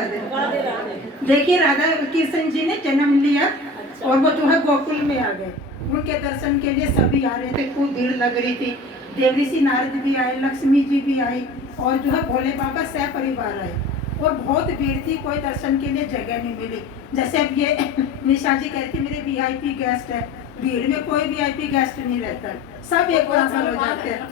राधे। देखिए राधा कृष्ण जी ने जन्म लिया और वो जो है गोकुल में आ गए। उनके दर्शन के लिए सभी आ रहे थे, खूब भीड़ लग रही थी। देवऋषि नारद भी आए, लक्ष्मी जी भी आई और जो है भोले बाबा सह परिवार आए और बहुत भीड़ थी, कोई दर्शन के लिए जगह नहीं मिली। जैसे अब ये निशा जी कहती मेरे वीआईपी गेस्ट है, भीड़ में कोई वीआईपी गेस्ट नहीं रहता, सब एक बराबर हो जाते हैं,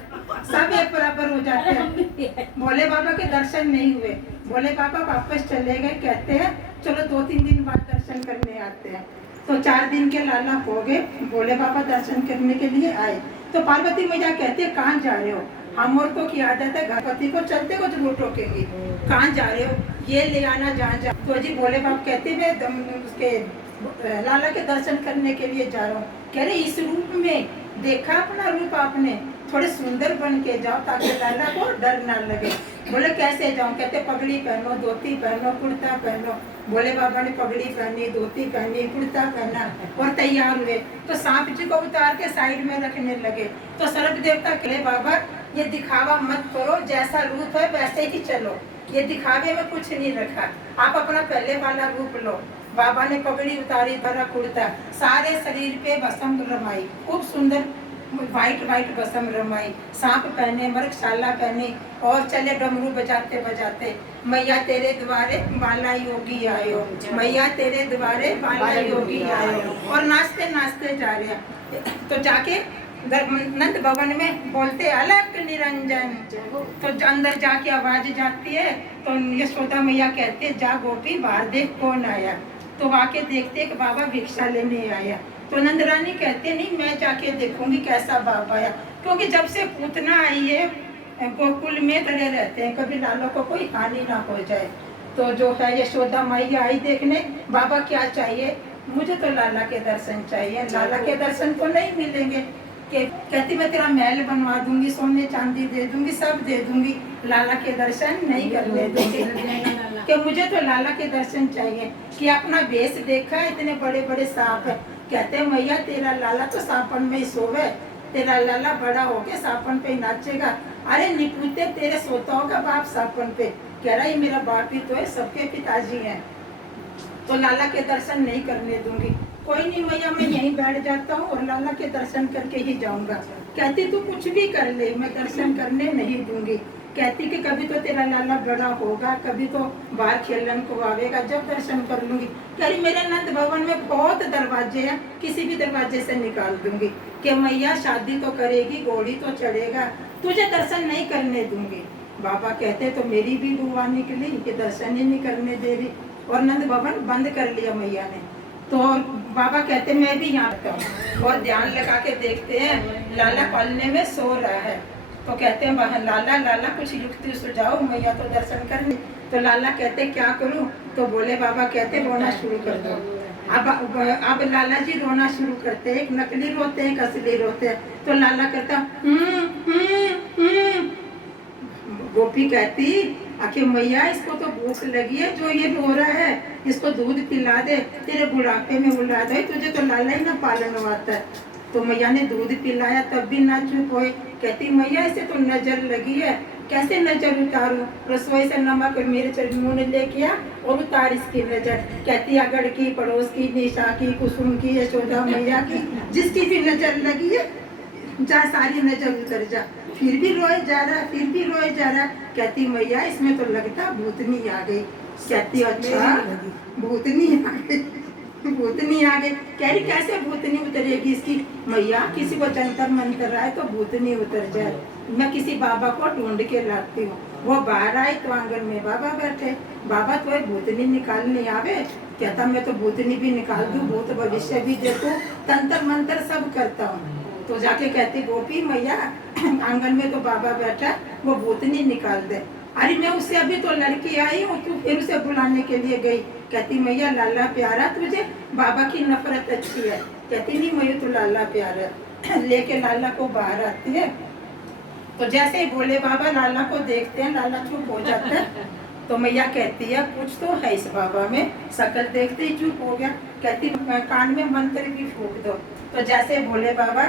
सब एक बराबर हो जाते हैं। भोले बाबा के दर्शन नहीं हुए, भोले बाबा वापस चले गए। कहते हैं चलो 2-3 दिन बाद दर्शन करने आते हैं। तो 4 दिन के लाला हो गए, भोले बाबा दर्शन करने के लिए आए। तो पार्वती मैया कहती है कहाँ जा रहे हो? हम औरतों की आदत है गणपति को चलते को जरूर टोकेंगे, कहाँ जा रहे हो? ये ले आना जहाँ जा। तो जी भोले बाबा कहते हुए उसके लाला के दर्शन करने के लिए जा रहा हूँ। कह रहे इस रूप में देखा अपना रूप आपने, थोड़े सुंदर बन के जाओ ताकि लाला को डर ना लगे। बोले कैसे जाऊं? कहते पगड़ी पहनो, धोती पहनो, कुर्ता पहनो। भोले बाबा ने पगड़ी पहनी, धोती पहनी, कुर्ता पहना और तैयार हुए। तो सांप जी को उतार के साइड में रखने लगे। तो सर्प देवता कहे बाबा ये दिखावा मत करो, जैसा रूप है वैसे ही चलो, ये दिखावे में कुछ नहीं रखा, आप अपना पहले वाला रूप लो। बाबा ने पगड़ी उतारी, भरा कुर्ता, सारे शरीर पे भस्म रमाई, खूब सुंदर वाइट भस्म रमाई, सांप पहने, मृगशाला पहनी और चले डमरू बजाते बजाते। मैया तेरे द्वारे बाला योगी आयो, मैया तेरे द्वारे बाला योगी आयो, और नाचते नाचते जा रहे हैं। तो जाके नंद भवन में बोलते अलग निरंजन। तो अंदर जाके आवाज जाती है। तो यशोदा मैया कहते हैं जा गोपी बाहर देख कौन आया। तो आके देखते कि बाबा भिक्षा लेने आया। तो नंद रानी कहते नहीं मैं जाके देखूंगी कैसा बाबा आया, क्योंकि जब से पूतना आई है गोकुल में डरे रहते हैं कभी लालों को कोई हानि ना हो जाए। तो जो है यशोदा मैया आई देखने, बाबा क्या चाहिए? मुझे तो लाला के दर्शन चाहिए। लाला के दर्शन तो नहीं मिलेंगे। कहती मैं तेरा महल बनवा दूंगी, सोने चांदी दे दूंगी, सब दे दूंगी, लाला के दर्शन नहीं करने दूंगी। कि मुझे तो लाला के दर्शन चाहिए। कि अपना भेष देखा, इतने बड़े बड़े सांप है। कहते हैं मैया तेरा लाला तो सांपन में ही सोवे, तेरा लाला बड़ा हो गया सांपन पे ही नाचेगा। अरे निपुते तेरे सोता होगा बाप सांपन पे। कह रहा है मेरा बाप ही तो है, सबके पिताजी हैं, तो लाला के दर्शन नहीं करने दूंगी। कोई नहीं मैया मैं यहीं बैठ जाता हूँ और लाला के दर्शन करके ही जाऊंगा। कहती तू कुछ भी कर ले, मैं दर्शन करने नहीं दूंगी। कहती कि कभी तो तेरा लाला बड़ा होगा, कभी तो बाहर खेलन को आवेगा, जब दर्शन कर लूंगी। कह रही मेरे नंद भवन में बहुत दरवाजे हैं, किसी भी दरवाजे से निकाल दूंगी। कि मैया शादी तो करेगी, घोड़ी तो चढ़ेगा, तुझे दर्शन नहीं करने दूंगी। बाबा कहते तो मेरी भी बुआ निकली कि दर्शन ही नहीं करने दे रही, और नंद भवन बंद कर लिया मैया ने। तो बाबा कहते मैं भी यहाँ आता हूँ और ध्यान लगा के देखते हैं लाला पलने में सो रहा है। तो कहते हैं लाला लाला कुछ युक्ति सुझाओ, मैया तो दर्शन करनी। तो लाला कहते क्या करूं? तो बोले बाबा कहते रोना शुरू कर दो। अब लाला जी रोना शुरू करते हैं, एक नकली रोते हैं, एक असली रोते हैं। तो लाला कहता गोपी कहती आखिर मैया इसको तो भूख लगी है, जो ये रो रहा है इसको दूध पिला दे, तेरे बुढ़ापे में बुला दे, तुझे तो लाला ही ना पालन आता है। तो मैया ने दूध पिलाया तब भी ना चुप होए। कहती मैया इसे तो नजर लगी है, कैसे नजर उतारूं? रसोई से नमक और मिर्च नून लेके आ और उतार इसकी नजर। कहती अगड़ की, पड़ोस की, निशा की, कुसुम की, यशोदा मैया की, जिसकी भी नजर लगी है जा सारी नजर उतर जा। फिर भी रोए जा रहा, फिर भी रोए जा रहा। कहती मैया इसमें तो लगता भूतनी आ गई। कहती अच्छा भूतनी आ गई, भूतनी आ गई। कह रही कैसे भूतनी उतरेगी इसकी? मैया किसी को जंतर मंतर आए तो भूतनी उतर जाए, मैं किसी बाबा को ढूंढ के लाती हूँ। वो बाहर आई तो आंगन में बाबा बैठे। बाबा तो भूतनी निकालने आवे। कहता मैं तो भूतनी भी निकाल दूँ, भूत भविष्य भी देखूं, तंत्र मंत्र सब करता हूँ। तो जाके कहती गोपी मैया आंगन में तो बाबा बैठा, वो भूतनी निकाल दे। अरे मैं उससे अभी तो लड़की आई हूँ, तू फिर उसे बुलाने के लिए गई। कहती मैया लाला प्यारा, तुझे बाबा की नफरत अच्छी है। कहती नहीं मैया तो लाला प्यारा। लेके लाला को बाहर आती है। तो जैसे ही बोले बाबा लाला को देखते हैं, लाला चुप हो जाता है। तो मैया कहती है कुछ तो है इस बाबा में, शकल देखते ही चुप हो गया। कहती कान में मंत्र भी फूंक दो। तो जैसे बोले बाबा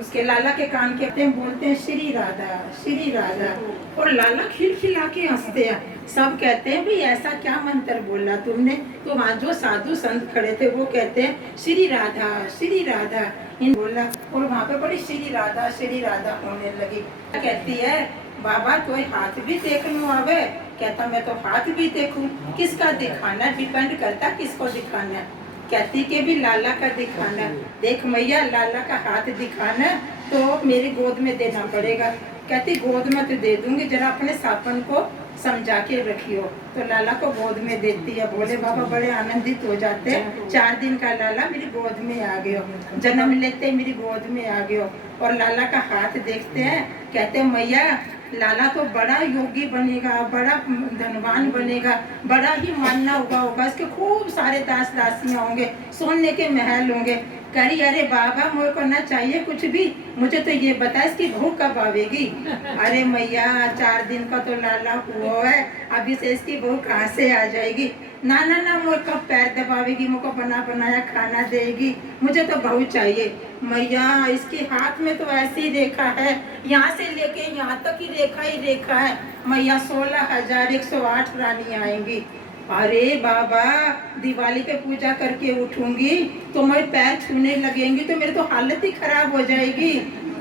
उसके लाला के कान के बोलते हैं श्री राधा, श्री राधा, और लाला खिलखिला के हंसते हैं। सब कहते हैं भाई ऐसा क्या मंत्र बोला तुमने। तो वहाँ जो साधु संत खड़े थे वो कहते हैं श्री राधा इन बोला, और वहाँ पे बड़ी श्री राधा होने लगी। कहती है बाबा कोई हाथ भी देख लो आवे। कहता मैं तो हाथ भी देखूं, किसका दिखाना, डिपेंड करता किसको दिखाना। कहती के भी लाला का दिखाना। देख मैया लाला का हाथ दिखाना तो मेरी गोद में देना पड़ेगा। कहती गोद में तो दे दूंगी, जरा अपने सापन को समझा के रखियो। तो लाला को गोद में देती है। भोले बाबा बड़े आनंदित हो जाते हैं। 4 दिन का लाला मेरी गोद में आ गयो, जन्म लेते मेरी गोद में आ गयो। और लाला का हाथ देखते हैं, कहते हैं मैया लाला तो बड़ा योगी बनेगा, बड़ा धनवान बनेगा, बड़ा ही मानना होगा, इसके खूब सारे दास दासियां होंगे, सोने के महल होंगे। करी अरे बाबा मुझे को ना चाहिए कुछ भी, मुझे तो ये बता इसकी बहू कब आवेगी। अरे मैया 4 दिन का तो लाला हुआ है, अभी से इसकी बहू कहाँ से आ जाएगी। ना मुझे कब पैर दबावेगी, मुझको बना बनाया खाना देगी, मुझे तो बहू चाहिए। मैया इसके हाथ में तो ऐसी रेखा है, यहाँ से लेके यहाँ तक की रेखा है। मैया 16,108 रानी आएंगी। अरे बाबा दिवाली पे पूजा करके उठूंगी तो मैं पैर छूने लगेंगी तो मेरी तो हालत ही खराब हो जाएगी।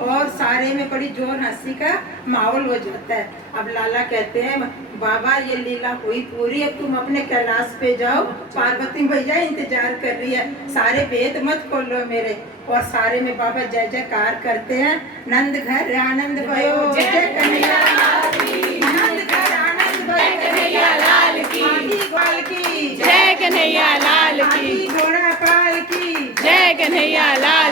और सारे में बड़ी जोर हंसी का माहौल हो जाता है। अब लाला कहते हैं बाबा ये लीला हुई पूरी, अब तुम अपने कैलाश पे जाओ, पार्वती भैया इंतजार कर रही है, सारे भेद मत खोलो मेरे। और सारे में बाबा जय जयकार करते हैं। नंद घर आनंद भयो, जय कन्हैया लाल की, नंद घर आनंद भयो, कन्हैया लाल की, हाथी ग्वाल की, जय कन्हैया लाल की, हाथी घोड़ा पाल की, जय कन्हैया लाल